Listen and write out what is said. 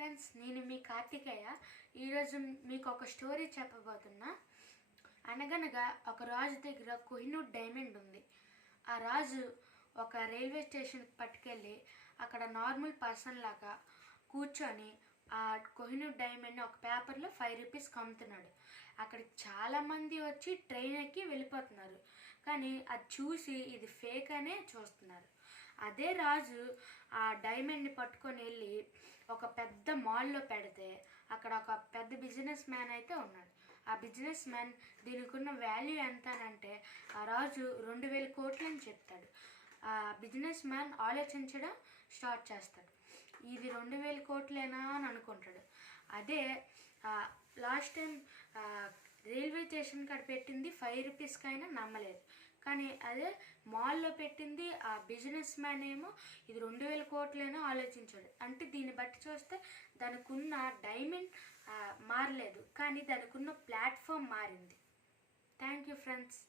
Friends, నేను మీ కార్తికేయ. ఈరోజు మీకు ఒక స్టోరీ చెప్పబోతున్నా. అనగనగా ఒక రాజు దగ్గర కోహినూర్ డైమండ్ ఉంది. ఆ రాజు ఒక రైల్వే స్టేషన్కి పట్టుకెళ్ళి అక్కడ నార్మల్ పర్సన్ లాగా కూర్చొని ఆ కోహినూర్ డైమండ్ని ఒక పేపర్లో 5 రూపీస్కి అమ్ముతున్నాడు. అక్కడికి చాలామంది వచ్చి ట్రైన్ ఎక్కి వెళ్ళిపోతున్నారు, కానీ అది చూసి ఇది ఫేక్ అనే చూస్తున్నారు. అదే రాజు ఆ డైమండ్ని పట్టుకొని వెళ్ళి ఒక పెద్ద మాల్లో పెడితే అక్కడ ఒక పెద్ద బిజినెస్ మ్యాన్ అయితే ఉన్నాడు. ఆ బిజినెస్ మ్యాన్ దీనికి ఉన్న వాల్యూ ఎంత అంటే ఆ రాజు 2000 కోట్లు అని చెప్తాడు. ఆ బిజినెస్ మ్యాన్ ఆలోచించడం స్టార్ట్ చేస్తాడు. ఇది 2000 కోట్లేనా అని అనుకుంటాడు. అదే లాస్ట్ టైం రైల్వే స్టేషన్ కాడ పెట్టింది 5 రూపీస్కైనా నమ్మలేదు, కానీ అదే మాల్లో పెట్టింది ఆ బిజినెస్ మ్యాన్ ఏమో ఇది 2000 కోట్లేనో ఆలోచించాడు. అంటే దీన్ని బట్టి చూస్తే దానికి ఉన్న డైమండ్ మారలేదు, కానీ దానికి ఉన్న ప్లాట్ఫామ్ మారింది. Thank you friends.